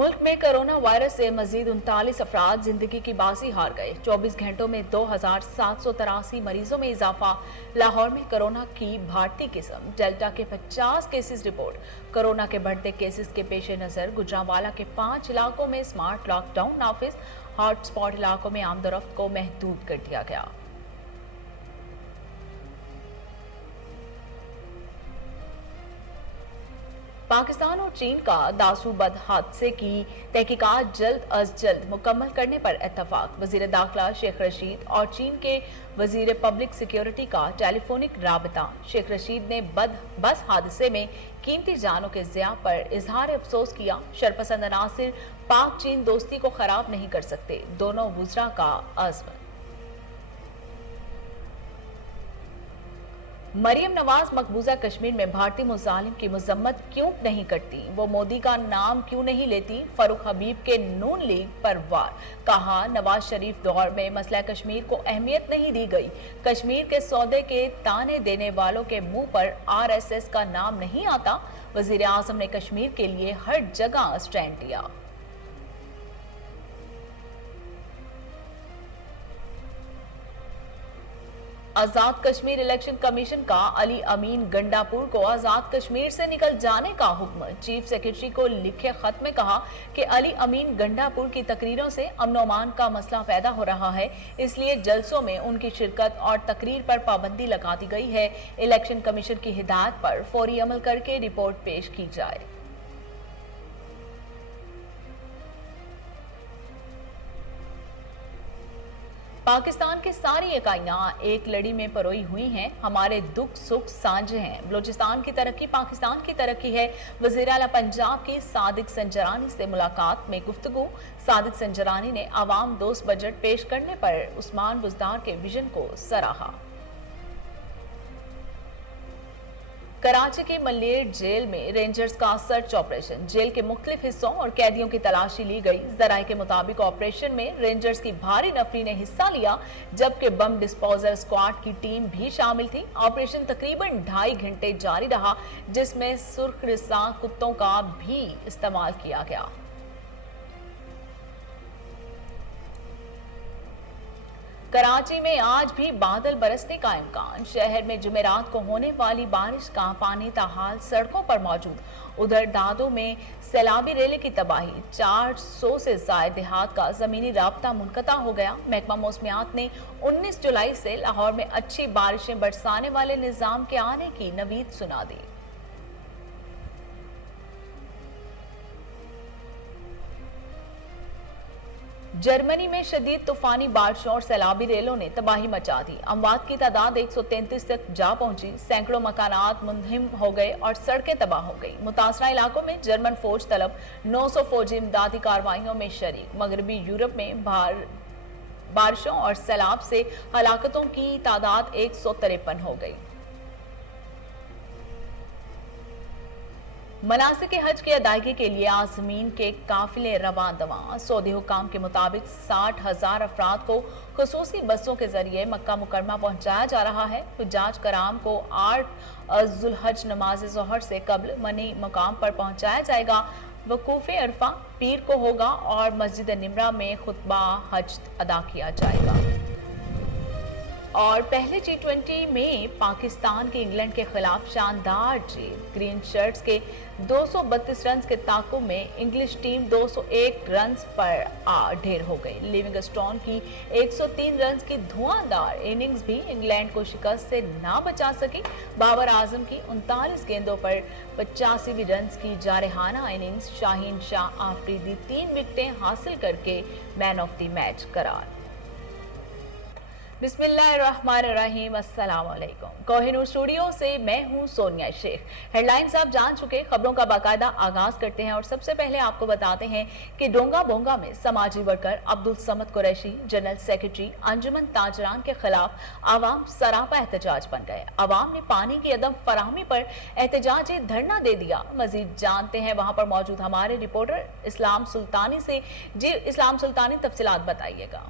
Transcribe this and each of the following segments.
मुल्क में corona virus से मजीद 39 अफराद जिंदगी की बाजी हार गए। 24 घंटों में 2783 मरीजों में इजाफा। लाहौर में कोरोना की भारतीय किस्म डेल्टा के 50 केसेस रिपोर्ट। कोरोना के बढ़ते केसेस के पेश नजर गुजरांवाला के 5 इलाकों में स्मार्ट लॉकडाउन नाफिज। हॉटस्पॉट इलाकों में आमदोरफ्त को महदूद कर दिया गया। पाकिस्तान और चीन का दासूबद हादसे की तहकीकात जल्द अज जल्द मुकम्मल करने पर इत्तफाक। वजीर दाखिला शेख रशीद और चीन के वजीर पब्लिक सिक्योरिटी का टेलीफोनिक राबता। शेख रशीद ने बस हादसे में कीमती जानों के ज़िया पर इजहार अफसोस किया। शरपसंद अनासिर पाक चीन दोस्ती को खराब नहीं कर सकते, दोनों वुज़रा का अज़्म। मरियम नवाज मकबूजा कश्मीर में भारतीय मुजालिम की मजम्मत क्यों नहीं करती, वो मोदी का नाम क्यों नहीं लेती। फरूख हबीब के नून लीग पर वार। कहा, नवाज शरीफ दौर में मसला कश्मीर को अहमियत नहीं दी गई। कश्मीर के सौदे के ताने देने वालों के मुंह पर RSS का नाम नहीं आता। वजीर आजम ने कश्मीर के लिए हर जगह स्टैंड लिया। आजाद कश्मीर इलेक्शन कमीशन का अली अमीन गंडापुर को आजाद कश्मीर से निकल जाने का हुक्म। चीफ सेक्रेटरी को लिखे खत में कहा कि अली अमीन गंडापुर की तकरीरों से अमन और अमान का मसला पैदा हो रहा है, इसलिए जलसों में उनकी शिरकत और तकरीर पर पाबंदी लगा दी गई है। इलेक्शन कमीशन की हिदायत पर फौरी अमल करके रिपोर्ट पेश की जाए। पाकिस्तान की सारी इकाइयां एक लड़ी में परोई हुई हैं। हमारे दुख सुख साझे हैं। बलोचिस्तान की तरक्की पाकिस्तान की तरक्की है। वज़ीर आला पंजाब की सादिक संजरानी से मुलाकात में गुफ्तगू। सादिक संजरानी ने आवाम दोस्त बजट पेश करने पर उस्मान बुज़दार के विजन को सराहा। कराची के मलेर जेल में रेंजर्स का सर्च ऑपरेशन। जेल के मुख्तलिफ हिस्सों और कैदियों की तलाशी ली गई। जराये के मुताबिक ऑपरेशन में रेंजर्स की भारी नफरी ने हिस्सा लिया, जबकि बम डिस्पोजल स्क्वाड की टीम भी शामिल थी। ऑपरेशन तकरीबन 2.5 घंटे जारी रहा, जिसमें सुर्ख रिस्सा कुत्तों का भी इस्तेमाल किया गया। कराची में आज भी बादल बरसने का इम्कान। शहर में जुमेरात को होने वाली बारिश का पानी ताहाल सड़कों पर मौजूद। उधर दादो में सैलाबी रेले की तबाही। 400 से ज्यादा देहात का जमीनी राब्ता मुनक़ता हो गया। महकमा मौसमियात ने 19 जुलाई से लाहौर में अच्छी बारिशें बरसाने वाले निज़ाम के आने की नवीद सुना दी। जर्मनी में शदीद तूफानी बारिशों और सैलाबी रेलों ने तबाही मचा दी। अमवात की तादाद 133 तक जा पहुंची। सैकड़ों मकानात मुंहदिम हो गए और सड़कें तबाह हो गई। मुतासरा इलाकों में जर्मन फौज तलब। 900 फौजी इमदादी कार्रवाइयों में शरीक। मगरबी यूरोप में बारिशों और सैलाब से हलाकतों की तादाद 153 हो गई। मनासिक हज की अदायगी के लिए आज़मीन के काफिले रवां दवा। सऊदी हुकाम के मुताबिक 60,000 अफराद को खुसूसी बसों के जरिए मक्का मुकरमा पहुंचाया जा रहा है। हुज्जाज कराम को 8 जुल्हज नमाज ज़ोहर से कबल मनी मुकाम पर पहुंचाया जाएगा। वकूफ़े अरफा पीर को होगा और मस्जिद निमरा में खुतबा हज अदा किया जाएगा। और पहले T20 में पाकिस्तान के इंग्लैंड के खिलाफ शानदार जीत। ग्रीन शर्ट्स के 232 रन के ताकुब में इंग्लिश टीम 201 रन पर ढेर हो गई। लिविंगस्टोन की 103 रन की धुआंधार इनिंग्स भी इंग्लैंड को शिकस्त से ना बचा सकी। बाबर आजम की 39 गेंदों पर 85 रन की जारहाना इनिंग्स। शाहीन शाह आफरीदी 3 विकेटें हासिल करके मैन ऑफ द मैच करार। बिस्मिल्लाहिर्रहमानिर्रहीम। अस्सलाम वालेकुम। कोहिनूर स्टूडियो से मैं हूं सोनिया शेख। हेडलाइंस आप जान चुके, खबरों का बाकायदा आगाज करते हैं और सबसे पहले आपको बताते हैं कि डोंगा बोंगा में समाजी worker Abdul Samad Qureshi general secretary Anjuman Tajran के खिलाफ आवाम सरापा एहतजाज बन गए। आवाम ने पानी की अदम फराहमी पर एहतजाजी धरना दे दिया। मजीद जानते हैं वहां पर मौजूद हमारे रिपोर्टर इस्लाम सुल्तानी से। जी इस्लाम सुल्तानी, तफसीलात बताइएगा।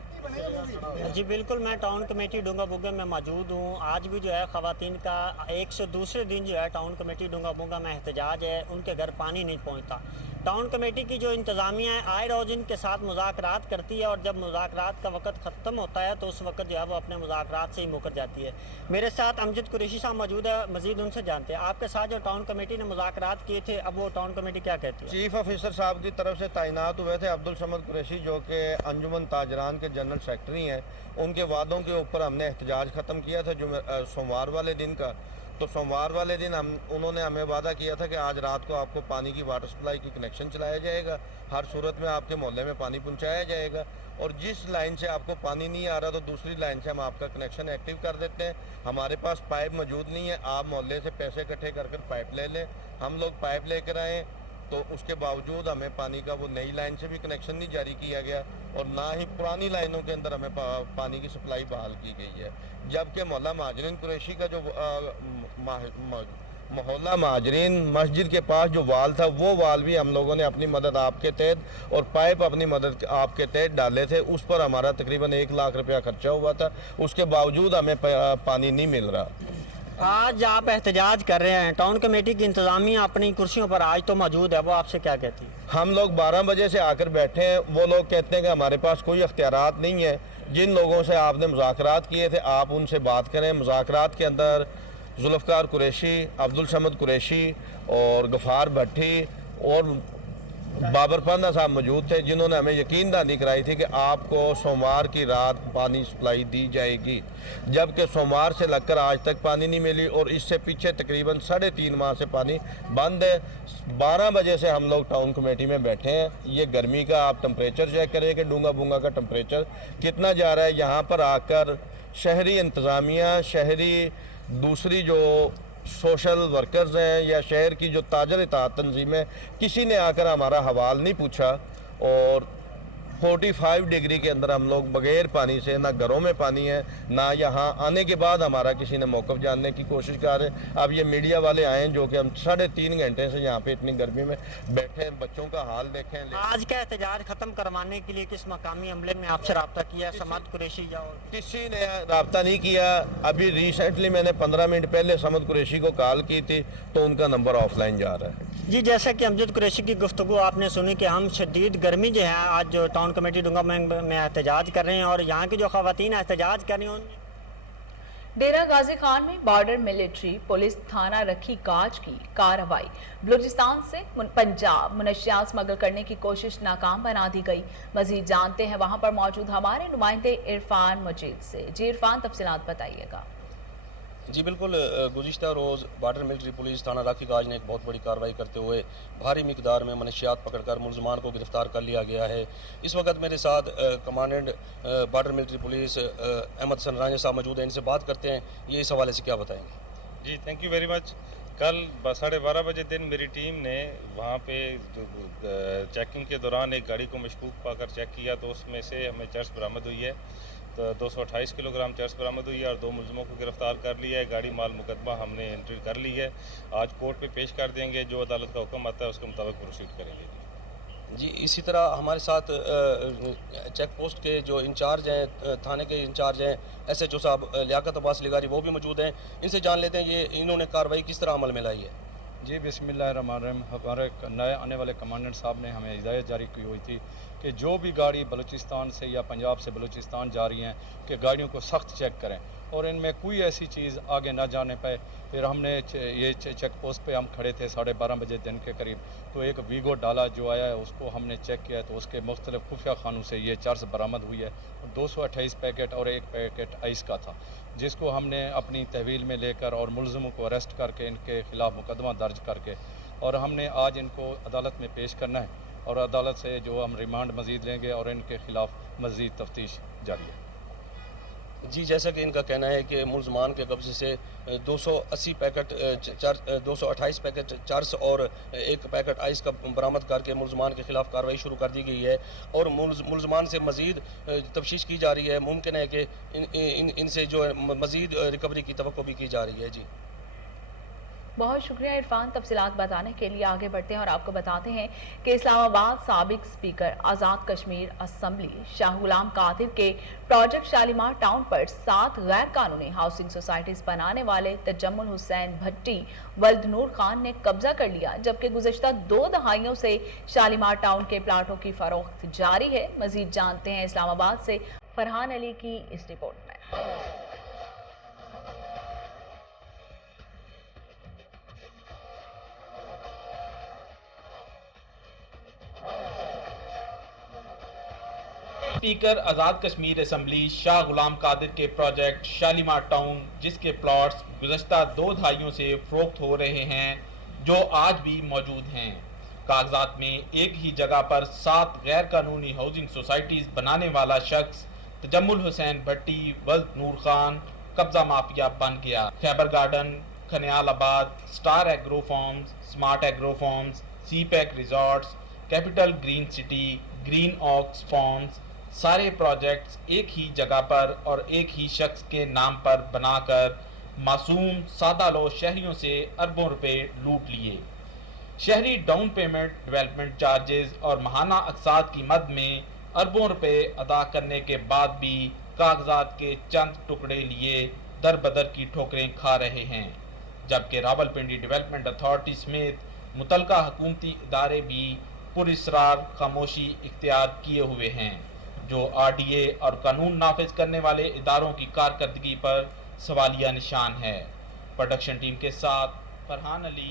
जी बिल्कुल, मैं टाउन कमेटी डोंगा बोंगा में मौजूद हूँ। आज भी जो है ख़वातीन का 102 दिन जो है टाउन कमेटी डोंगा बोंगा में एहतजाज है। उनके घर पानी नहीं पहुँचता। टाउन कमेटी की जो इंतज़ामिया है आए रोज़ इनके साथ मुज़ाकरात करती है और जब मुज़ाकरात का वक़्त ख़त्म होता है तो उस वक़्त जो है वो अपने मुज़ाकरात से ही मुकर जाती है। मेरे साथ अमजद कुरैशी साहब मौजूद है, मज़ीद उनसे जानते हैं आपके साथ जो टाउन कमेटी ने मुज़ाकरात किए थे, अब वो टाउन कमेटी क्या कहती है? चीफ ऑफिसर साहब की तरफ से तैनात हुए थे अब्दुल समद कुरैशी, जो कि अंजुमन ताजरान के जनरल सेक्रेटरी हैं। उनके वादों के ऊपर हमने एहतजाज ख़त्म किया था जो सोमवार वाले दिन का। तो सोमवार वाले दिन उन्होंने हमें वादा किया था कि आज रात को आपको पानी की वाटर सप्लाई की कनेक्शन चलाया जाएगा, हर सूरत में आपके मोहल्ले में पानी पहुंचाया जाएगा, और जिस लाइन से आपको पानी नहीं आ रहा तो दूसरी लाइन से हम आपका कनेक्शन एक्टिव कर देते हैं। हमारे पास पाइप मौजूद नहीं है, आप मोहल्ले से पैसे इकट्ठे कर पाइप ले लें, हम लोग पाइप लेकर आएँ। तो उसके बावजूद हमें पानी का वो नई लाइन से भी कनेक्शन नहीं जारी किया गया और ना ही पुरानी लाइनों के अंदर हमें पानी की सप्लाई बहाल की गई है। जबकि मोहल्ला महाजरीन कुरैशी का जो मोहल्ला महाजरीन मस्जिद के पास जो वाल था, वो वाल भी हम लोगों ने अपनी मदद आपके तहत और पाइप अपनी मदद आपके तहत डाले थे। उस पर हमारा तकरीबन 1 लाख रुपया खर्चा हुआ था, उसके बावजूद हमें पानी नहीं मिल रहा। आज आप एहतजाज कर रहे हैं, टाउन कमेटी की इंतज़ामिया अपनी कुर्सियों पर आज तो मौजूद है, वो आपसे क्या कहती है? हम लोग 12 बजे से आकर बैठे हैं, वो लोग कहते हैं कि हमारे पास कोई अख्तियारात नहीं है। जिन लोगों से आपने मुज़ाकरात किए थे आप उनसे बात करें। मुज़ाकरात के अंदर जुल्फ़कार कुरैशी, अब्दुल समद कुरैशी और गफ़ार भट्टी और बाबर पाना साहब मौजूद थे, जिन्होंने हमें यकीन दहानी कराई थी कि आपको सोमवार की रात पानी सप्लाई दी जाएगी। जबकि सोमवार से लगकर आज तक पानी नहीं मिली और इससे पीछे तकरीबन 3.5 माह से पानी बंद है। 12 बजे से हम लोग टाउन कमेटी में बैठे हैं। ये गर्मी का आप टेम्परेचर चेक करें कि डूंगा बुंगा का टेम्परेचर कितना जा रहा है। यहाँ पर आकर शहरी इंतज़ामिया, शहरी दूसरी जो सोशल वर्कर्स हैं या शहर की जो ताजर इत्तेहाद तंजीम है, किसी ने आकर हमारा हवाल नहीं पूछा और 45 डिग्री के अंदर हम लोग बगैर पानी से, ना घरों में पानी है ना यहाँ आने के बाद हमारा किसी ने मौक़िफ़ जानने की कोशिश कर रहे। अब ये मीडिया वाले आए हैं जो कि हम 3.5 घंटे से यहाँ पे इतनी गर्मी में बैठे हैं, बच्चों का हाल देखें। आज का एहतजाज ख़त्म करवाने के लिए किस मकामी अमले में आपसे रब्ता किया? समद कुरैशी जाओ, किसी ने रब्ता नहीं किया। अभी रिसेंटली मैंने 15 मिनट पहले समद कुरैशी को कॉल की थी तो उनका नंबर ऑफलाइन जा रहा है। जी, जैसा कि अमजद कुरैशी की गुफ्तगू आपने सुनी कि हम शदीद गर्मी जो है आज जो टाउन कमेटी डूंगा में एहतजाज कर रहे हैं और यहाँ की जो ख़वातीन एहतजाज कर रही हैं डेरा गाजी खान में बॉर्डर मिलिट्री पुलिस थाना रखी गाज की कार्रवाई। बलूचिस्तान से पंजाब मुनशियात स्मगल करने की कोशिश नाकाम बना दी गई। मजीद जानते हैं वहां पर मौजूद हमारे नुमाइंदे इरफान मजीद से। जी इरफान, तफसीलात बताइएगा। जी बिल्कुल, गुज़िश्ता रोज़ बॉर्डर मिलिट्री पुलिस थाना राखी गाज ने एक बहुत बड़ी कार्रवाई करते हुए भारी मिकदार में मनशियात पकड़कर मुलजमान को गिरफ्तार कर लिया गया है। इस वक्त मेरे साथ commandant border military police Ahmed Sanrani साहब मौजूद हैं, इनसे बात करते हैं, ये इस हवाले से क्या बताएंगे। जी थैंक यू वेरी मच। कल 12:30 बजे दिन मेरी टीम ने वहाँ पे चेकिंग के दौरान एक गाड़ी को मशकूक पाकर चेक किया तो उसमें से हमें चर्स बरामद हुई है। तो 228 किलोग्राम चर्स बरामद हुई है और 2 मुलजमों को गिरफ्तार कर लिया है। गाड़ी माल मुकदमा हमने एंट्री कर ली है, आज कोर्ट पे पेश कर देंगे। जो अदालत का हुक्म आता है उसके मुताबिक प्रोसीड करेंगे। जी इसी तरह हमारे साथ चेक पोस्ट के जो इंचार्ज हैं, थाने के इंचार्ज हैं SHO साहब लियाकत अब्बास लिगारी, वो भी मौजूद हैं। इनसे जान लेते हैं ये इन्होंने कार्रवाई किस तरह अमल में लाई है। जी बिस्मिल्लाहिर्रहमानिर्रहीम। हमारे नए आने वाले कमांडेंट साहब ने हमें हिदायत जारी की हुई थी कि जो भी गाड़ी बलूचिस्तान से या पंजाब से बलूचिस्तान जा रही हैं कि गाड़ियों को सख्त चेक करें और इनमें कोई ऐसी चीज़ आगे ना जाने पाए। फिर हमने ये चेक पोस्ट पे हम खड़े थे 12:30 बजे दिन के करीब, तो एक वीगो डाला जो आया है उसको हमने चेक किया तो उसके मुख्तलिफ खुफिया खानों से ये चर्स बरामद हुई है। 228 पैकेट और 1 पैकेट आइस का था, जिसको हमने अपनी तहवील में लेकर और मुलज़मों को अरेस्ट करके इनके ख़िलाफ़ मुकदमा दर्ज करके और हमने आज इनको अदालत में पेश करना है और अदालत से जो हम रिमांड मज़ीद लेंगे और इनके ख़िलाफ़ मज़ीद तफ्तीश जारी है। जी जैसा कि इनका कहना है कि मुलजमान के कब्ज़े से 280 पैकेट 228 पैकेट चर्स और 1 पैकेट आइस का बरामद करके मुलजमान के ख़िलाफ़ कार्रवाई शुरू कर दी गई है और मुलजमान से मज़ीद तफ्तीश की जा रही है। मुमकिन है कि इनसे जो मज़ीद रिकवरी की तवक्को भी की जा रही है। जी बहुत शुक्रिया इरफान, तफसीलात बताने के लिए। आगे बढ़ते हैं और आपको बताते हैं कि इस्लामाबाद साबिक स्पीकर आज़ाद कश्मीर असम्बली शाह गुलाम कादिर के प्रोजेक्ट शालीमार टाउन पर 7 गैर कानूनी हाउसिंग सोसाइटीज बनाने वाले तजम्मुल हुसैन भट्टी वल्द नूर खान ने कब्जा कर लिया, जबकि गुज़श्ता 2 दहाइयों से शालीमार टाउन के प्लाटों की फरोख्त जारी है। मजीद जानते हैं इस्लामाबाद से फरहान अली की इस रिपोर्ट में। स्पीकर आज़ाद कश्मीर असम्बली शाह गुलाम कादिर के प्रोजेक्ट शालीमार टाउन, जिसके प्लॉट्स गुज़श्ता 2 दहाइयों से फरोख्त हो रहे हैं, जो आज भी मौजूद हैं। कागजात में एक ही जगह पर 7 गैर कानूनी हाउसिंग सोसाइटीज़ बनाने वाला शख्स तजम्मुल हुसैन भट्टी वल्द नूर खान कब्जा माफिया बन गया। Khyber garden, Khaniyalabad, star agro farms, smart agro farms, sea pack resorts, capital green city, green ox farms, सारे प्रोजेक्ट्स एक ही जगह पर और एक ही शख्स के नाम पर बनाकर मासूम सादा लो शहरियों से अरबों रुपए लूट लिए। शहरी डाउन पेमेंट, डेवलपमेंट चार्जेस और माहाना अक़सात की मद में अरबों रुपए अदा करने के बाद भी कागजात के चंद टुकड़े लिए दर बदर की ठोकरें खा रहे हैं, जबकि रावलपिंडी डेवलपमेंट अथॉरिटी समेत मुतलका हुकूमती इदारे भी पुरस्रार खामोशी इख्तियार किए हुए हैं, जो आरडीए और कानून नाफिज करने वाले इदारों की कारकर्दगी पर सवालिया निशान है। प्रोडक्शन टीम के साथ फरहान अली।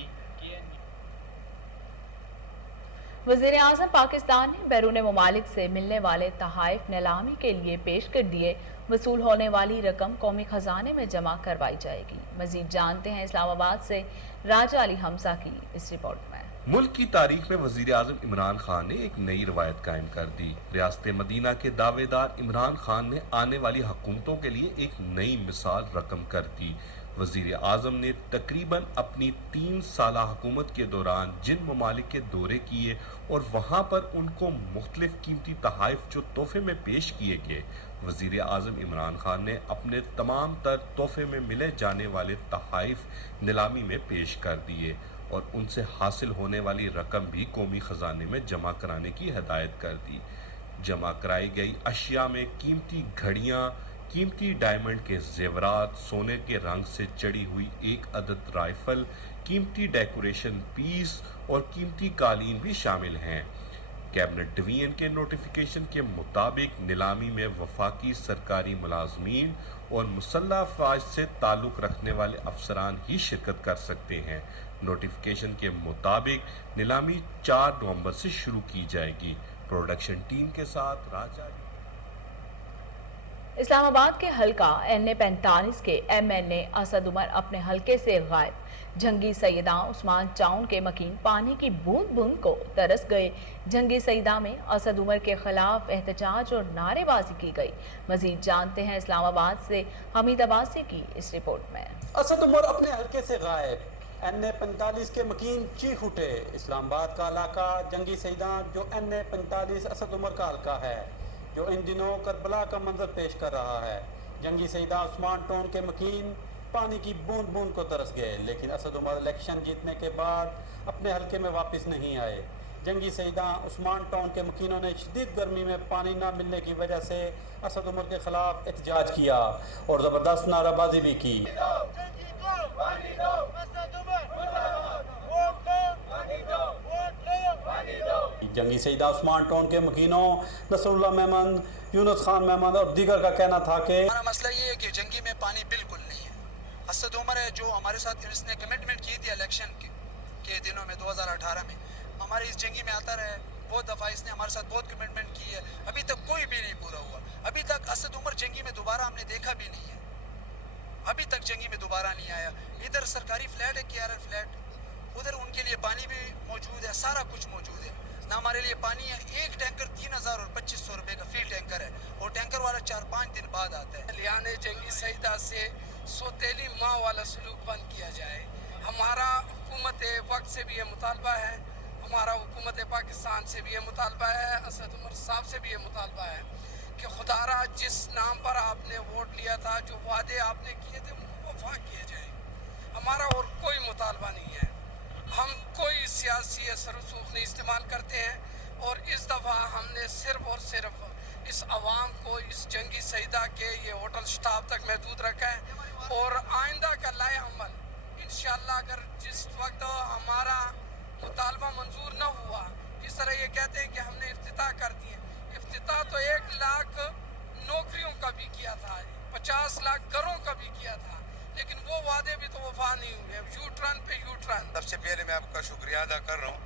वज़ीर आज़म पाकिस्तान ने बैरून ममालिक से मिलने वाले तहाइफ नीलामी के लिए पेश कर दिए। वसूल होने वाली रकम कौमी खजाने में जमा करवाई जाएगी। मजीद जानते हैं इस्लामाबाद से राजा अली हमजा की इस रिपोर्ट में। मुल्क की तारीख में वजीर आज़म इमरान खान ने एक नई रवायत कायम कर दी। रियासत मदीना के दावेदार इमरान खान ने आने वाली हुकूमतों के लिए एक नई मिसाल रकम कर दी। वजीर आज़म ने तकरीबन अपनी 3 साला हुकूमत के दौरान जिन ममालिक के दौरे किए और वहाँ पर उनको मुख्तलिफ कीमती तहाइफ जो तोहफे में पेश किए गए, वजीर आज़म इमरान खान ने अपने तमाम तर तोहफे में मिले जाने वाले तहाइफ नीलामी में पेश कर दिए और उनसे हासिल होने वाली रकम भी कौमी ख़जाने में जमा कराने की हदायत कर दी। जमा कराई गई अशिया में कीमती घड़ियाँ, कीमती डायमंड के जेवरात, सोने के रंग से चढ़ी हुई 1 अदद राइफल, कीमती डेकोरेशन पीस और कीमती कालीन भी शामिल हैं। कैबिनेट डिवीजन के नोटिफिकेशन के मुताबिक नीलामी में वफाकी सरकारी मुलाजमीन और मुसल्लह अफवाज से ताल्लुक़ रखने वाले अफसरान ही शिरकत कर सकते हैं। नोटिफिकेशन के मुताबिक नीलामी 4 नवंबर से शुरू की जाएगी। प्रोडक्शन टीम के साथ राजा। इस्लामाबाद के हल्का NA 45 के MNA असद उमर अपने हल्के से गायब। जंगी सैयदा उस्मान टाउन के मकीन पानी की बूंद बूंद को तरस गए। जंगी सैयदा में असद उमर के खिलाफ एहतजाज और नारेबाजी की गई। मजीद जानते हैं इस्लामाबाद से हमीद अब्बासी की इस रिपोर्ट में। असद उमर अपने हल्के से गायब। NA 45 के मकीन चीख उठे। इस्लामाबाद का इलाका जंगी सैयदा जो NA 45 असद उमर का हल्का है, जो इन दिनों करबला का मंजर पेश कर रहा है। जंगी सैयदा उस्मान टाउन के मकीन पानी की बूंद बूंद को तरस गए, लेकिन असद उमर इलेक्शन जीतने के बाद अपने हल्के में वापस नहीं आए। जंगी सैयदा उस्मान टाउन के मकीनों ने शदीद गर्मी में पानी न मिलने की वजह से असद उमर के खिलाफ एहतजाज किया और ज़बरदस्त नाराबाजी भी की। जंगी सैयदा उस्मान टाउन के मकीनों नसरुल्लाह मेमन, यूनुस खान मेमन और दीगर का कहना था कि हमारा मसला ये है कि जंगी में पानी बिल्कुल नहीं है। असद उमर है जो हमारे साथ इसने कमिटमेंट की थी इलेक्शन के दिनों में 2018 में हमारे इस जंगी में आता रहे। बहुत दफ़ा इसने हमारे साथ बहुत कमिटमेंट की है, अभी तक कोई भी नहीं पूरा हुआ। अभी तक असद उमर जंगी में दोबारा हमने देखा भी नहीं है, अभी तक जंगी में दोबारा नहीं आया। इधर सरकारी फ्लैट है KRL फ्लैट, उधर उनके लिए पानी भी मौजूद है, सारा कुछ मौजूद है। ना हमारे लिए पानी है। एक टैंकर 3000 और 2500 रुपये का फ्री टैंकर है और टैंकर वाला 4-5 दिन बाद आता है। लिहाने जंगी सैयदा से सौतेली माँ वाला सलूक बंद किया जाए। हमारा हुकूमत वक्त से भी ये मुतालबा है, हमारा हुकूमत पाकिस्तान से भी ये मुतालबा है, असद उमर साहब से भी ये मुतालबा है कि खुदारा जिस नाम पर आपने वोट लिया था, जो वादे आपने किए थे उनको वफा किए जाए। हमारा और कोई मुतालबा नहीं है। हम कोई सियासी असर-रसूख नहीं इस्तेमाल करते हैं और इस दफ़ा हमने सिर्फ और सिर्फ इस आवाम को इस जंगी शहीदा के ये होटल स्टाफ तक महदूद रखा है और आइंदा का लाए अमल इंशाअल्लाह अगर जिस वक्त हमारा मुतालबा मंजूर न हुआ, जिस तरह ये कहते हैं कि हमने इफ्तिताह कर दिए, इफ्तिताह तो 1 लाख नौकरियों का भी किया था, 50 लाख घरों का भी किया था, लेकिन वो वादे भी तो वफा नहीं हुए। यू टर्न पे यू टर्न। सबसे पहले मैं आपका शुक्रिया अदा कर रहा हूँ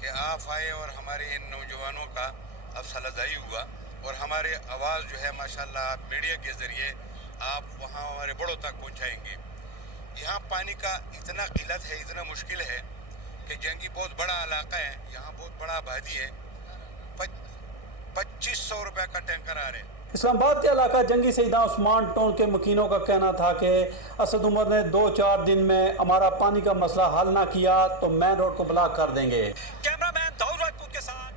कि आप आए और हमारे इन नौजवानों का हौसला अफजाई हुआ और हमारे आवाज़ जो है माशाल्लाह आप मीडिया के ज़रिए आप वहाँ हमारे बड़ों तक पहुँचाएंगे। यहाँ पानी का इतना किल्लत है, इतना मुश्किल है कि जंगी बहुत बड़ा इलाका है, यहाँ बहुत बड़ा आबादी है, 2500 रुपये का टैंकर आ रहे हैं। इस्लामाबाद के इलाका जंगी शहीदा उस्मान टाउन के मकीनों का कहना था कि असद उमर ने 2-4 दिन में हमारा पानी का मसला हल ना किया तो मेन रोड को ब्लॉक कर देंगे। कैमरामैन दाऊद राजपूत के साथ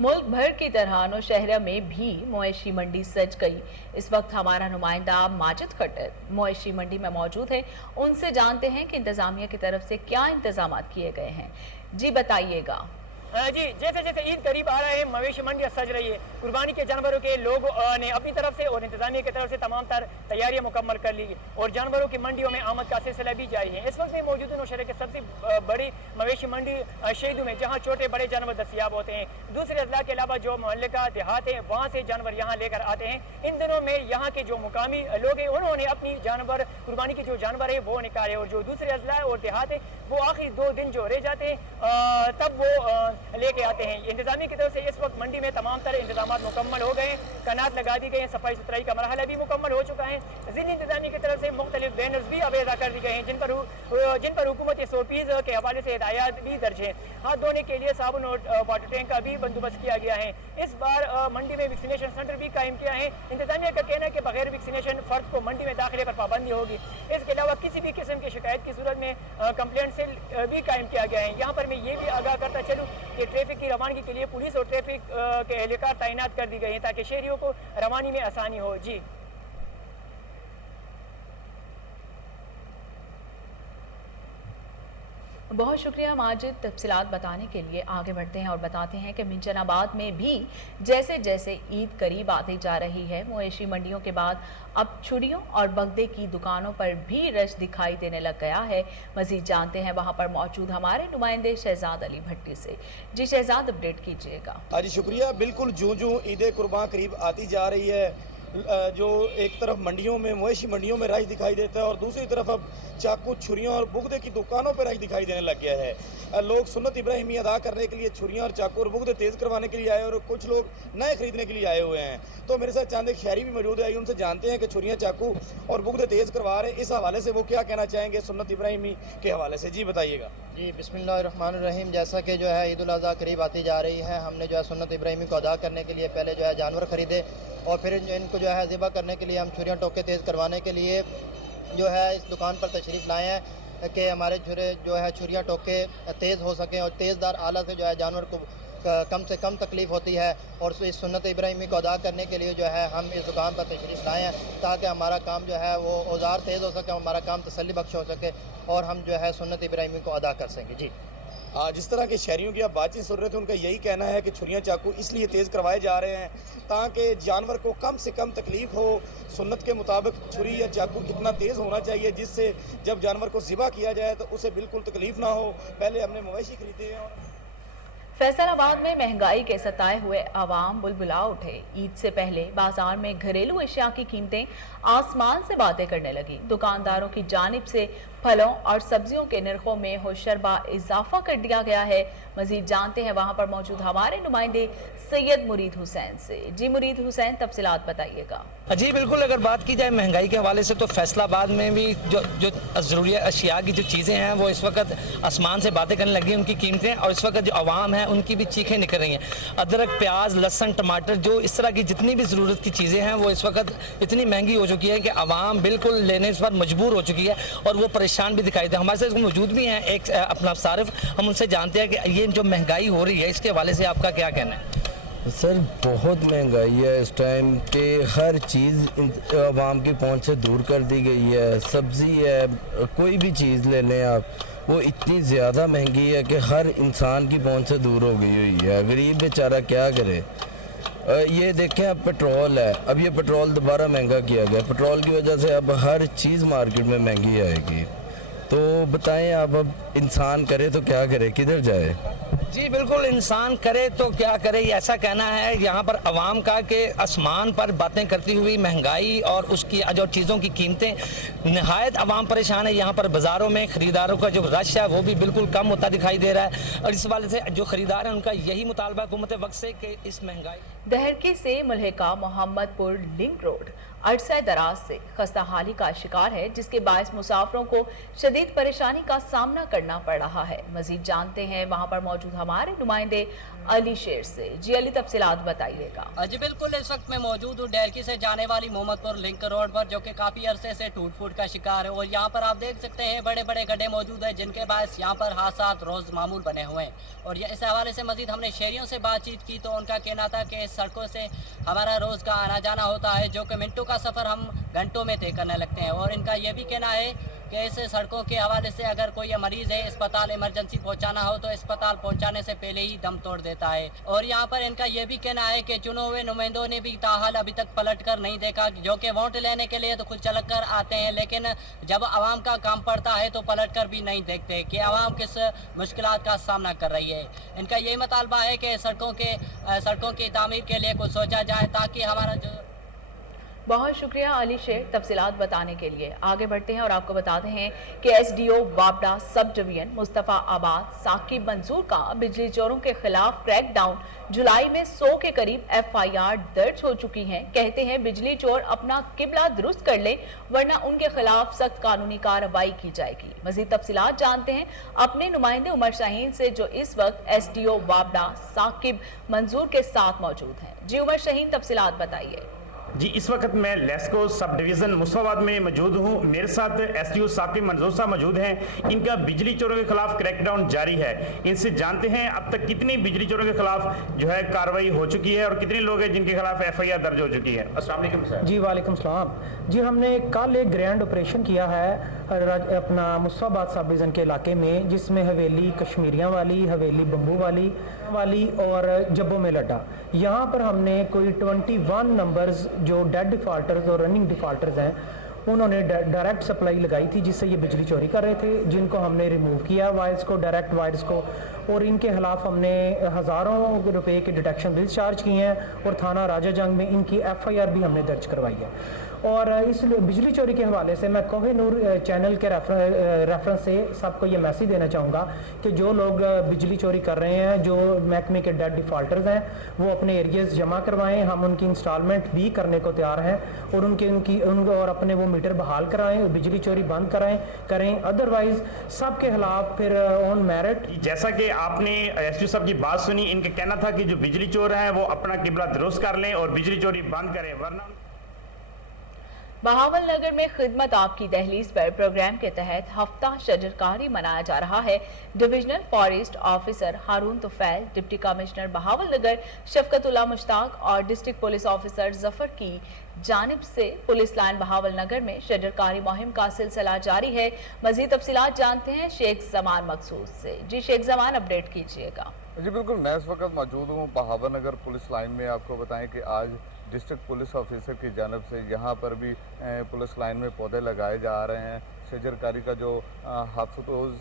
मुल्क भर की तरह नौशहरा में भी मवेशी मंडी सज गई। इस वक्त हमारा नुमाइंदा माजिद खट्टर मवेशी मंडी में मौजूद है, उनसे जानते हैं कि इंतजामिया की तरफ से क्या इंतजाम किए गए हैं। जी बताइएगा। जी, जैसे जैसे ईद करीब आ रहा है मवेशी मंडियाँ सज रही है। कुर्बानी के जानवरों के लोग ने अपनी तरफ से और इंतजामिया की तरफ से तमाम तर तैयारियां मुकम्मल कर ली और जानवरों की मंडियों में आमद का सिलसिला भी जारी है। इस वक्त में मौजूद नौशहरे के सबसे बड़ी मवेशी मंडी शहीदों में, जहाँ छोटे बड़े जानवर दस्तियाब होते हैं। दूसरे अजला के अलावा जो मोहल्ले का देहात है वहाँ से जानवर यहाँ लेकर आते हैं। इन दिनों में यहाँ के जो मुकामी लोग हैं उन्होंने अपनी जानवर कुर्बानी के जो जानवर है वो निकाले और जो दूसरे अजला और देहात है वो आखिरी 2 दिन जो रह जाते हैं तब वो लेके आते हैं। इंतजामिया की तरफ से इस वक्त मंडी में तमाम तरह इंतजाम मुकम्मल हो गए, कनात लगा दी गई हैं, सफाई सुथराई का मरहला भी मुकम्मल हो चुका है। ज़िली इंतजामिया की तरफ से मुख्तलिफ बैनर्स भी अवेदा कर दी गए हैं जिन पर हुकूमत SOPs के हवाले से हिदायत भी दर्ज है। हाथ धोने के लिए साबुन और वाटर टैंक का भी बंदोबस्त किया गया है। इस बार मंडी में वैक्सीनेशन सेंटर भी कायम किया है। इंतजामिया का कहना है कि बगैर वैक्सीनेशन फर्द को मंडी में दाखिले पर पाबंदी होगी। इसके अलावा किसी भी किस्म की शिकायत की सूरत में कंप्लेंट सेल भी कायम किया गया है। यहाँ पर मैं ये भी आगाह करता चलूँ कि ट्रैफिक की रवानगी के लिए पुलिस और ट्रैफिक के एहलकार तैनात कर दी गई हैं ताकि शहरियों को रवानी में आसानी हो। जी बहुत शुक्रिया माजिद तफसीलात बताने के लिए। आगे बढ़ते हैं और बताते हैं कि मिंचनाबाद में भी जैसे जैसे ईद करीब आती जा रही है मवेशी मंडियों के बाद अब छुरियों और बगदे की दुकानों पर भी रश दिखाई देने लग गया है। मजीद जानते हैं वहां पर मौजूद हमारे नुमाइंदे शहजाद अली भट्टी से। जी शहजाद, अपडेट कीजिएगा। हाँ जी शुक्रिया। बिल्कुल जूं जूं ईद कुर्बान करीब आती जा रही है, जो एक तरफ मंडियों में मवेशी मंडियों में रश दिखाई देता है और दूसरी तरफ अब चाकू छुरियों और बुगदे की दुकानों पर रश दिखाई देने लग गया है। लोग सुन्नत इब्राहिमी अदा करने के लिए छुरियां और चाकू और बुगदे तेज़ करवाने के लिए आए और कुछ लोग नए खरीदने के लिए आए हुए हैं। तो मेरे साथ चंद एक शहरी भी मौजूद है, उनसे जानते हैं कि छुरियां चाकू और बुगदे तेज़ करवा रहे हैं, इस हवाले से वो क्या कहना चाहेंगे सुन्नत इब्राहिमी के हवाले से। जी बताइएगा। जी बिस्मिल्लाहिर्रहमानिर्रहीम। जैसा कि जो है ईद उल अज़हा करीब आती जा रही है, हमने जो है सुन्नत इब्राहिमी को अदा करने के लिए पहले जो है जानवर ख़रीदे और फिर इनको जो है ज़िबा करने के लिए हम छुरियाँ टोके तेज़ करवाने के लिए जो है इस दुकान पर तशरीफ़ लाए हैं कि हमारे जो है छुरियाँ टोके तेज़ हो सकें और तेज़दार आला से जो है जानवर को कम से कम तकलीफ़ होती है। और इस सुन्नत इब्राहिमी को अदा करने के लिए जो है हम इस दुकान पर तशरीफ़ लाए हैं ताकि हमारा काम जो है वो औजार तेज़ हो सके, हमारा काम तसल्ली बख्श हो सके और हम जो है सुन्नत इब्राहिमी को अदा कर सकें। जी जिस तरह के शहरियों की आप बातचीत सुन रहे थे, उनका यही कहना है कि छुरियाँ चाकू इसलिए तेज़ करवाए जा रहे हैं ताकि जानवर को कम से कम तकलीफ़ हो। सुन्नत के मुताबिक छुरी या चाकू कितना तेज़ होना चाहिए जिससे जब जानवर को ज़िबा किया जाए तो उसे बिल्कुल तकलीफ़ ना हो। पहले हमने मवेशी खरीदे हैं और फैसलाबाद में महंगाई के सताए हुए आवाम बुलबुला उठे। ईद से पहले बाजार में घरेलू अशिया की कीमतें आसमान से बातें करने लगी। दुकानदारों की जानिब से फलों और सब्जियों के निर्खों में होशरबा इजाफा कर दिया गया है। मजीद जानते हैं वहां पर मौजूद हमारे नुमाइंदे सैयद मुरीद हुसैन से। जी मुरीद हुसैन, तफसीलात बताइएगा। जी बिल्कुल, अगर बात की जाए महंगाई के हवाले से तो फैसलाबाद में भी जो ज़रूरी अशिया की जो चीज़ें हैं वो इस वक्त आसमान से बातें करने लगी हैं, उनकी कीमतें। और इस वक्त जो आवाम है उनकी भी चीखें निकल रही हैं। अदरक, प्याज, लहसुन, टमाटर, जो इस तरह की जितनी भी ज़रूरत की चीज़ें हैं वो इस वक्त इतनी महंगी हो चुकी है कि आवाम बिल्कुल लेने पर मजबूर हो चुकी है और वो परेशान भी दिखाई दे। हमारे साथ मौजूद भी हैं एक अपना सारिफ, हम उनसे जानते हैं कि ये जो महंगाई हो रही है इसके हवाले से आपका क्या कहना है। سر بہت مہنگائی ہے اس ٹائم کہ ہر چیز عوام کی پہنچ سے دور کر دی گئی ہے. سبزی ہے, کوئی بھی چیز لے لیں آپ, وہ اتنی زیادہ مہنگی ہے کہ ہر انسان کی پہنچ سے دور ہو گئی ہوئی ہے. غریب بیچارہ کیا کرے. یہ دیکھیں اب پیٹرول ہے, اب یہ پیٹرول دوبارہ مہنگا کیا گیا. پیٹرول کی وجہ سے اب ہر چیز مارکیٹ میں مہنگی آئے گی. تو بتائیں آپ اب انسان کرے تو کیا کرے, کدھر جائے؟ جی بالکل, انسان کرے تو کیا کرے, یہ ایسا کہنا ہے یہاں پر عوام کا کہ آسمان پر باتیں کرتی ہوئی مہنگائی اور اس کی جو چیزوں کی قیمتیں, نہایت عوام پریشان ہے. یہاں پر بازاروں میں خریداروں کا جو رش ہے وہ بھی بالکل کم ہوتا دکھائی دے رہا ہے, اور اس حوالے سے جو خریدار ہیں ان کا یہی مطالبہ حکومت وقت سے کہ اس مہنگائی. دہرکی سے ملحقہ محمد پور لنک روڈ عرصہ دراز سے خستہ حالی کا شکار ہے, جس کے باعث مسافروں کو شدید پریشانی کا سامنا کرنا پڑ رہا ہے. مزید جانتے ہیں وہاں پر موجود ہمارے نمائندے علی شیر سے. جی علی, تفصیلات بتائیے گا. جی بالکل, اس وقت میں موجود ہوں ڈیرکی سے جانے والی محمد پور لنک روڈ پر, جو کہ کافی عرصے سے ٹوٹ پھوٹ کا شکار ہے. اور یہاں پر آپ دیکھ سکتے ہیں بڑے بڑے گڈھے موجود ہیں, جن کے باعث یہاں پر حادثات روز معمول بنے ہوئے ہیں. اور اس حوالے سے مزید ہم نے شہریوں سے بات چیت کی تو ان کا کہنا تھا کہ اس سڑکوں سے ہمارا روز کا آنا جانا ہوتا ہے, جو کہ منٹوں کا سفر ہم گھنٹوں میں طے کرنے لگتے ہیں. اور ان کا یہ بھی کہنا ہے کہ اس سڑکوں کے حوالے سے اگر کوئی مریض ہے اسپتال ایمرجنسی پہنچانا ہو تو اسپتال پہنچانے سے پہلے ہی دم توڑ دیتا ہے. اور یہاں پر ان کا یہ بھی کہنا ہے کہ چنے ہوئے نمائندوں نے بھی تاحال ابھی تک پلٹ کر نہیں دیکھا, جو کہ ووٹ لینے کے لیے تو خود چلک کر آتے ہیں, لیکن جب عوام کا کام پڑتا ہے تو پلٹ کر بھی نہیں دیکھتے کہ عوام کس مشکلات کا سامنا کر رہی ہے. ان کا یہی مطالبہ ہے کہ سڑکوں کی تعمیر کے لیے کچھ سوچا جائے تاکہ ہمارا جو. بہت شکریہ علی شیر تفصیلات بتانے کے لیے. آگے بڑھتے ہیں اور آپ کو بتاتے ہیں کہ ایس ڈی او وابڈا سب ڈویژن مصطفیٰ آباد ثاقب منظور کا بجلی چوروں کے خلاف کریک ڈاؤن. جولائی میں 100 کے قریب ایف آئی آر درج ہو چکی ہیں. کہتے ہیں بجلی چور اپنا قبلہ درست کر لیں ورنہ ان کے خلاف سخت قانونی کارروائی کی جائے گی. مزید تفصیلات جانتے ہیں اپنے نمائندے عمر شاہین سے, جو اس وقت ایس ڈی او وابڈا ثاقب منظور کے ساتھ موجود ہیں. جی عمر شاہین, تفصیلات بتائیے. جی اس وقت میں لیسکو سب ڈویژن مصطفیٰ آباد میں موجود ہوں. میرے ساتھ ایس ڈی او ثاقب منظور صاحب موجود ہیں. ان کا بجلی چوروں کے خلاف کریک ڈاؤن جاری ہے. ان سے جانتے ہیں اب تک کتنی بجلی چوروں کے خلاف جو ہے کارروائی ہو چکی ہے اور کتنے لوگ ہیں جن کے خلاف ایف آئی آر درج ہو چکی ہے. السلام علیکم سر. جی وعلیکم السلام. جی ہم نے کل ایک گرینڈ آپریشن کیا ہے اپنا مصطفیٰ آباد سب ڈویژن کے علاقے میں, جس میں حویلی کشمیریاں والی, حویلی بمبو والی اور جبوں میں لڈا. یہاں پر ہم نے کوئی 21 نمبرز جو ڈیڈ ڈیفالٹرز اور رننگ ڈیفالٹرز ہیں انہوں نے ڈائریکٹ سپلائی لگائی تھی, جس سے یہ بجلی چوری کر رہے تھے, جن کو ہم نے ریموو کیا وائرز کو, ڈائریکٹ وائرز کو, اور ان کے خلاف ہم نے ہزاروں روپے کے ڈیٹیکشن بلز چارج کیے ہیں اور تھانہ راجہ جنگ میں ان کی ایف آئی آر بھی ہم نے درج کروائی ہے. اور اس بجلی چوری کے حوالے سے میں کوہ نور چینل کے ریفرنس سے سب کو یہ میسیج دینا چاہوں گا کہ جو لوگ بجلی چوری کر رہے ہیں, جو محکمے کے ڈیڈ ڈیفالٹرز ہیں, وہ اپنے ایریاز جمع کروائیں. ہم ان کی انسٹالمنٹ بھی کرنے کو تیار ہیں اور اور اپنے وہ میٹر بحال کرائیں, بجلی چوری بند کریں. ادروائز سب کے خلاف پھر آن میرٹ. جیسا کہ آپ نے ایس ڈی او صاحب کی بات سنی, ان کا کہنا تھا کہ جو بجلی چور ہیں وہ اپنا قبلہ درست کر لیں اور بجلی چوری بند کریں ورنہ. بہاول نگر میں خدمت آپ کی دہلیز پر پروگرام کے تحت ہفتہ شجرکاری منایا جا رہا ہے. ڈویژنل فارسٹ آفیسر ہارون طفیل, ڈپٹی کمشنر بہاول نگر شفقت اللہ مشتاق اور ڈسٹرکٹ پولیس آفیسر ظفر کی جانب سے پولیس لائن بہاول نگر میں شجرکاری مہم کا سلسلہ جاری ہے. مزید تفصیلات جانتے ہیں شیخ زمان مقصود سے. جی شیخ زمان, اپڈیٹ کیجئے گا. جی بالکل, میں اس وقت موجود ہوں بہاول نگر پولیس لائن میں. آپ کو بتائیں کہ آج ڈسٹرکٹ پولیس آفیسر کی جانب سے یہاں پر بھی پولیس لائن میں پودے لگائے جا رہے ہیں. شجرکاری کا جو ہفتہ روز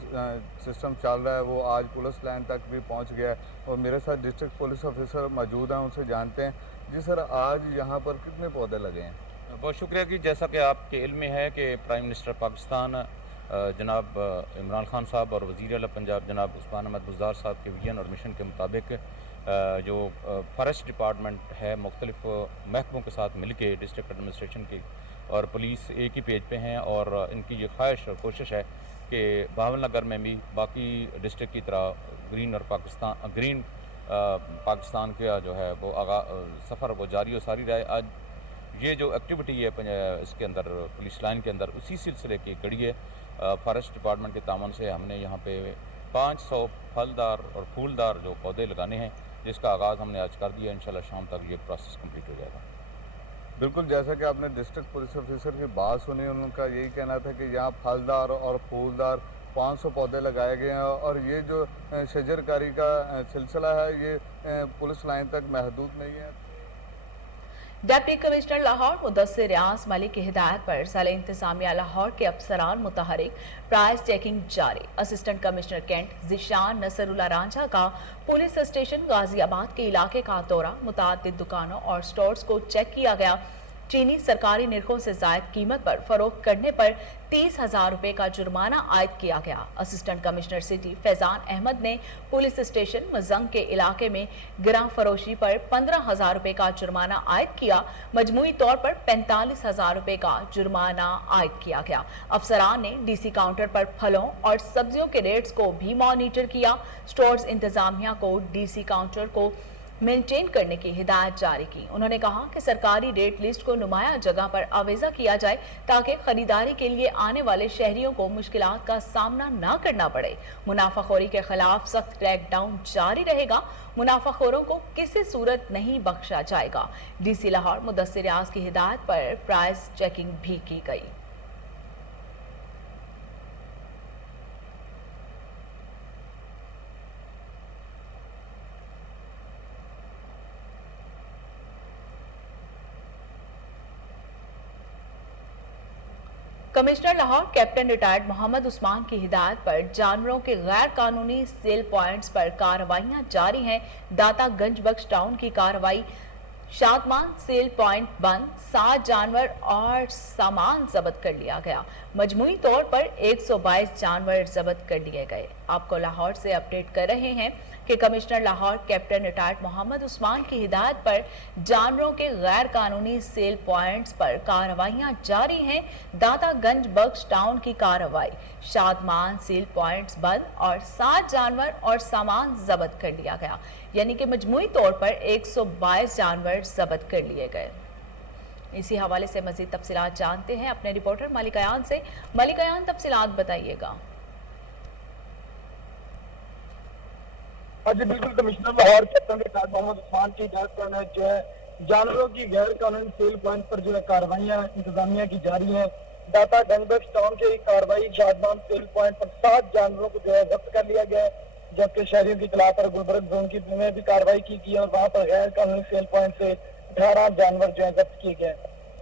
سسٹم چل رہا ہے وہ آج پولیس لائن تک بھی پہنچ گیا ہے اور میرے ساتھ ڈسٹرکٹ پولیس آفیسر موجود ہیں, ان سے جانتے ہیں. جی سر, آج یہاں پر کتنے پودے لگے ہیں؟ بہت شکریہ. کہ جیسا کہ آپ کے علم میں ہے کہ پرائم منسٹر پاکستان جناب عمران خان صاحب اور وزیر اعلیٰ پنجاب جناب عثمان احمد بزدار صاحب کے ویژن اور مشن کے مطابق جو فارسٹ ڈپارٹمنٹ ہے مختلف محکموں کے ساتھ مل کے ڈسٹرکٹ ایڈمنسٹریشن کی اور پولیس ایک ہی پیج پہ ہیں, اور ان کی یہ خواہش اور کوشش ہے کہ بہاول نگر میں بھی باقی ڈسٹرکٹ کی طرح گرین پاکستان کا جو ہے وہ سفر وہ جاری و ساری رہے. آج یہ جو ایکٹیویٹی ہے اس کے اندر پولیس لائن کے اندر اسی سلسلے کی کڑی ہے. فارسٹ ڈپارٹمنٹ کے تعاون سے ہم نے یہاں پہ 500 पलदार और फूलदार जो पौधे लगाने हैं, जिसका आगाज़ हमने आज कर दिया। इंशाल्लाह शाम तक ये प्रोसेस कंप्लीट हो जाएगा। बिल्कुल, जैसा कि आपने डिस्ट्रिक्ट पुलिस ऑफिसर की बात सुनी, उनका यही कहना था कि यहाँ फलदार और फूलदार 500 पौधे लगाए गए हैं और ये जो शजरकारी का सिलसिला है ये पुलिस लाइन तक महदूद नहीं है। डिप्टी कमिश्नर लाहौर मुदस्सिर रियाज मलिक की हिदायत पर ज़िला इंतजामिया लाहौर के अफसरान मुतहरिक प्राइस चेकिंग जारी। Assistant commissioner cantt Zeeshan Nasrullah Ranjha का पुलिस स्टेशन गाजियाबाद के इलाके का दौरा, मुतादिद दुकानों और स्टोर्स को चेक किया गया। चीनी सरकारी निर्खों से ज़ायद कीमत पर फरोख्त करने पर 30,000 रुपए का जुर्माना आयद किया गया। Assistant commissioner city Faizan Ahmed ने पुलिस स्टेशन मजंग के इलाके में गिरां फरोशी पर 15,000 रुपए का जुर्माना आयद किया। मजमूई तौर पर 45,000 रुपए का जुर्माना आयद किया गया। अफसरान ने डीसी काउंटर पर फलों और सब्जियों के रेट्स को भी मॉनिटर किया। स्टोर्स इंतजामिया को डीसी काउंटर को मेंटेन करने की हिदायत जारी की। उन्होंने कहा कि सरकारी रेट लिस्ट को नुमाया जगह पर आवेजा किया जाए ताकि खरीदारी के लिए आने वाले शहरियों को मुश्किलात का सामना न करना पड़े। मुनाफाखोरी के खिलाफ सख्त क्रैकडाउन जारी रहेगा। मुनाफाखोरों को किसी सूरत नहीं बख्शा जाएगा। डीसी लाहौर मुदस्सिर रियाज की हिदायत पर प्राइस चेकिंग भी की गई। Commissioner Lahore captain retired Muhammad Usman की हिदायत पर जानवरों के गैर कानूनी सेल पॉइंट्स पर कार्रवाइयां जारी हैं। दाता गंज बख्श टाउन की कार्रवाई, शादमान सेल पॉइंट बंद, 7 जानवर और सामान जब्त कर लिया गया। मजमूई तौर पर 122 जानवर जब्त कर लिए गए। आपको लाहौर से अपडेट कर रहे हैं कि commissioner Lahore captain retired Muhammad Usman की हिदायत पर जानवरों के गैर कानूनी सेल पॉइंट्स पर कार्रवाइयां जारी हैं। दातागंज बख्श टाउन की कार्रवाई, शादमान सेल पॉइंट्स बंद और 7 जानवर और सामान जब्त कर लिया गया। यानी कि मजमूई तौर पर 122 जानवर जब्त कर लिए गए। इसी हवाले से मजीद तफसीलात जानते हैं अपने रिपोर्टर मलिक अयान से। मलिक अयान, तफसीलात बताइएगा। जी बिल्कुल, commissioner Lahore captain retired Muhammad Usman की हिदायत पर जो है जानवरों की गैर कानूनी सेल पॉइंट पर जो है कार्रवाइयां इंतजामिया की जारी है। दाता गंजबख्श टाउन की कार्रवाई, शादमान सेल पॉइंट पर 7 जानवरों को जो है जब्त कर लिया गया है, जबकि शहरियों की इतला पर गुलबर्ग जोन की में भी कार्रवाई की गई और वहाँ पर गैर कानूनी सेल पॉइंट से 18 जानवर जो है जब्त किए गए।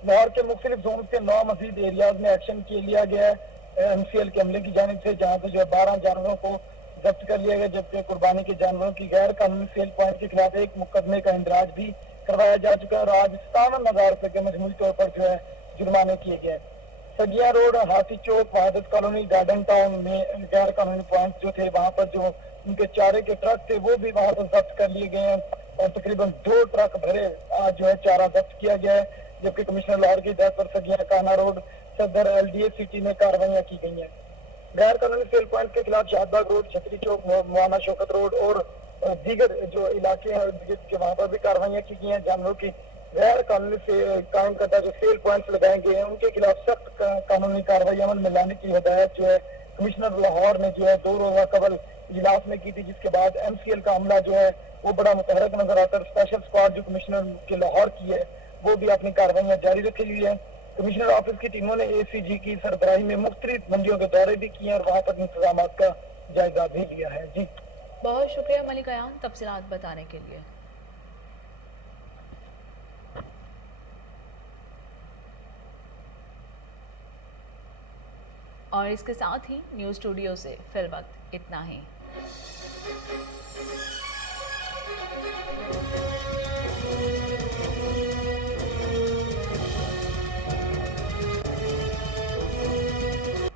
लाहौर के मुख्तलिफ जोन के 9 मजीद एरियाज में एक्शन लिया गया है MCL के अमले की जानिब से, जहाँ से जो है 12 जानवरों को जब्त कर लिया गया, जबकि कुर्बानी के जानवरों की गैर कानूनी सेल पॉइंट के खिलाफ एक मुकदमे का इंदराज भी करवाया जा चुका है और आज 57,000 रुपए के मजमूई तौर पर जो है जुर्माने किए गए। सगिया रोड, हाथी चौक, वहादत कॉलोनी, गार्डन टाउन में गैर कानूनी पॉइंट जो थे वहाँ पर जो उनके चारे के ट्रक थे वो भी वहाँ पर जब्त कर लिए गए हैं और तकरीबन 2 ट्रक भरे आज जो है चारा जब्त किया गया है। जबकि कमिश्नर लाहौर की हिदायत पर सगिया काना रोड, सदर LDA सिटी में कार्रवाइयाँ की गई हैं। गैर कानूनी सेल पॉइंट के खिलाफ शाहबाग रोड, छतरी चौक, मौलाना शौकत रोड और दीगर जो इलाके हैं के वहाँ पर भी कार्रवाइयाँ की गई हैं। जानवरों की गैर कानूनी से कायम करदा जो सेल पॉइंट्स लगाए गए हैं उनके खिलाफ सख्त कानूनी कार्रवाई अमल में लाने की हिदायत जो है कमिश्नर लाहौर ने जो है 2 रोज़ा कबल इजलास में की थी, जिसके बाद MCL का अमला जो है वो बड़ा मुतहरक नजर आता है। स्पेशल स्क्वाड जो कमिश्नर के लाहौर की है वो भी अपनी कार्रवाइयाँ जारी रखी हुई है। कमिश्नर ऑफिस की टीमों ने ACG की सरबराही में मुख्तलिफ मंडियों के दौरे भी किए और वहाँ पर इंतजाम का जायजा भी लिया है। जी बहुत शुक्रिया मलिक अयान तफसीलात बताने के लिए। और इसके साथ ही न्यूज़ स्टूडियो से फिल वक्त इतना ही।